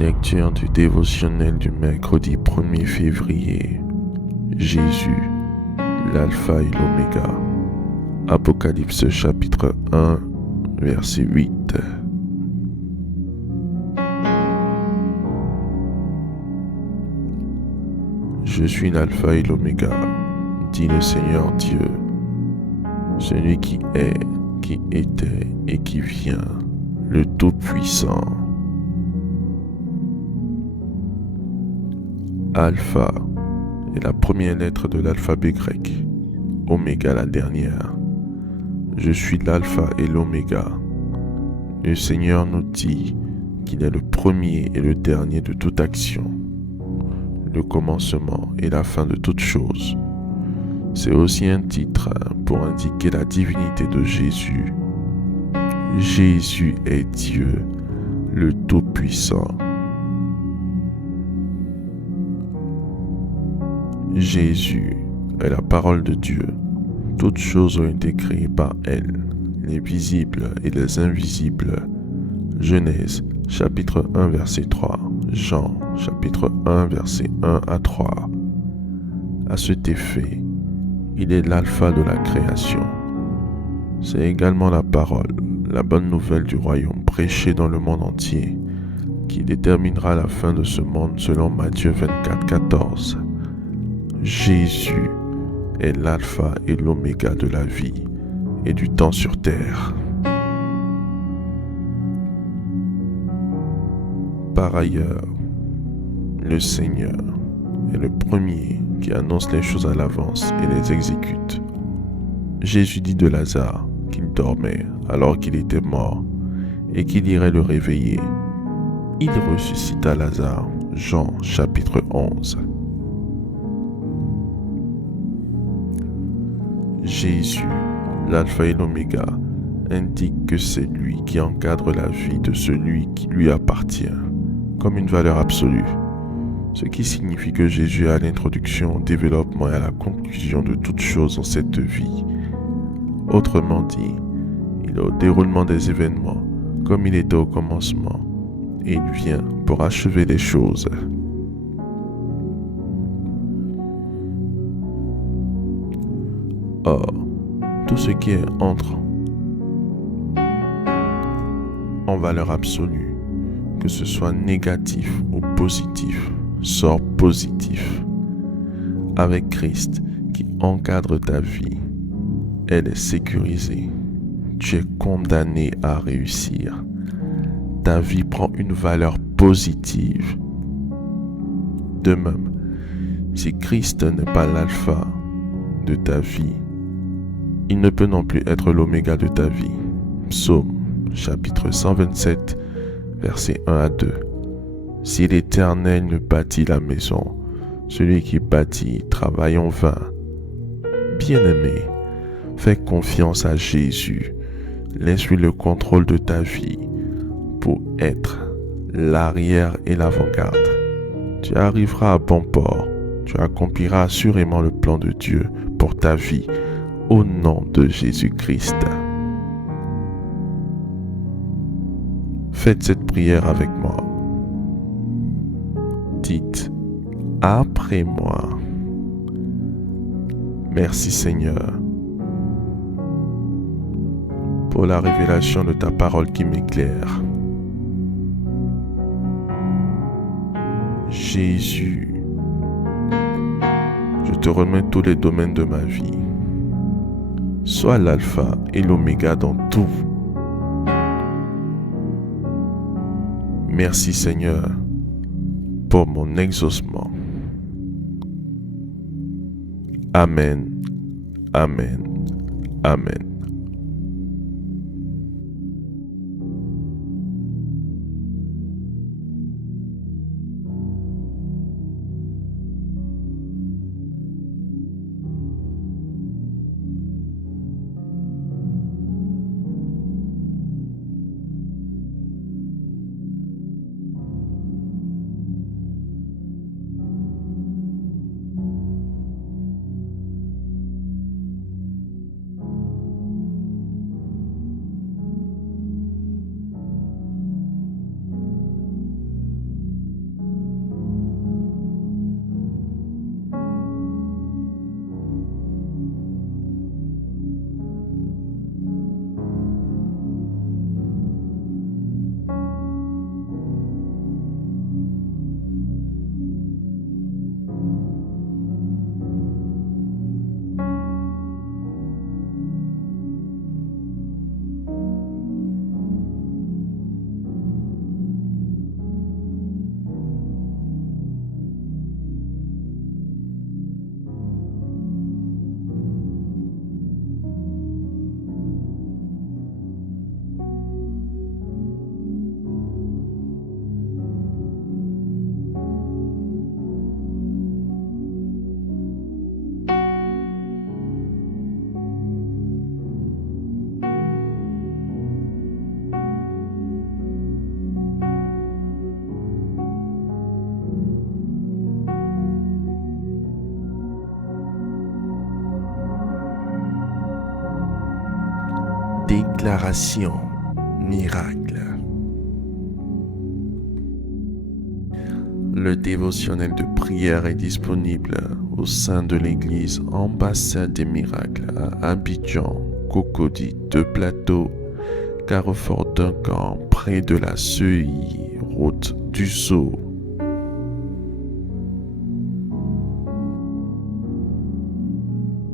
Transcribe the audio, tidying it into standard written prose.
Lecture du dévotionnel du mercredi 1er février. Jésus, l'alpha et l'oméga. Apocalypse chapitre 1, verset 8. Je suis l'alpha et l'oméga, dit le Seigneur Dieu, celui qui est, qui était et qui vient, le Tout-Puissant. Alpha est la première lettre de l'alphabet grec, oméga la dernière. Je suis l'alpha et l'oméga. Le Seigneur nous dit qu'il est le premier et le dernier de toute action, le commencement et la fin de toute chose. C'est aussi un titre pour indiquer la divinité de Jésus. Jésus est Dieu, le Tout-Puissant. Jésus est la parole de Dieu. Toutes choses ont été créées par elle, les visibles et les invisibles. Genèse chapitre 1 verset 3, Jean chapitre 1 verset 1 à 3. À cet effet, il est l'alpha de la création. C'est également la parole, la bonne nouvelle du royaume prêchée dans le monde entier, qui déterminera la fin de ce monde selon Matthieu 24, 14. Jésus est l'alpha et l'oméga de la vie et du temps sur terre. Par ailleurs, le Seigneur est le premier qui annonce les choses à l'avance et les exécute. Jésus dit de Lazare qu'il dormait alors qu'il était mort et qu'il irait le réveiller. Il ressuscita Lazare. Jean chapitre 11. Jésus, l'alpha et l'oméga, indique que c'est lui qui encadre la vie de celui qui lui appartient, comme une valeur absolue. Ce qui signifie que Jésus est à l'introduction, au développement et à la conclusion de toutes choses dans cette vie. Autrement dit, il est au déroulement des événements, comme il était au commencement, et il vient pour achever les choses. Or, tout ce qui entre en valeur absolue, que ce soit négatif ou positif, sort positif. Avec Christ qui encadre ta vie, elle est sécurisée. Tu es condamné à réussir. Ta vie prend une valeur positive. De même, si Christ n'est pas l'alpha de ta vie, il ne peut non plus être l'oméga de ta vie. Psaume chapitre 127, versets 1 à 2. Si l'Éternel ne bâtit la maison, celui qui bâtit travaille en vain. Bien-aimé, fais confiance à Jésus. Laisse-lui le contrôle de ta vie pour être l'arrière et l'avant-garde. Tu arriveras à bon port. Tu accompliras assurément le plan de Dieu pour ta vie au nom de Jésus-Christ. Faites cette prière avec moi. Dites après moi. Merci Seigneur pour la révélation de ta parole qui m'éclaire. Jésus, je te remets tous les domaines de ma vie. Sois l'alpha et l'oméga dans tout. Merci Seigneur pour mon exaucement. Amen, amen, amen. Déclaration miracle. Le dévotionnel de prière est disponible au sein de l'église Ambassade des Miracles à Abidjan, Cocody, Deux Plateaux, Carrefour Duncan, près de la CEI, route du Sceau.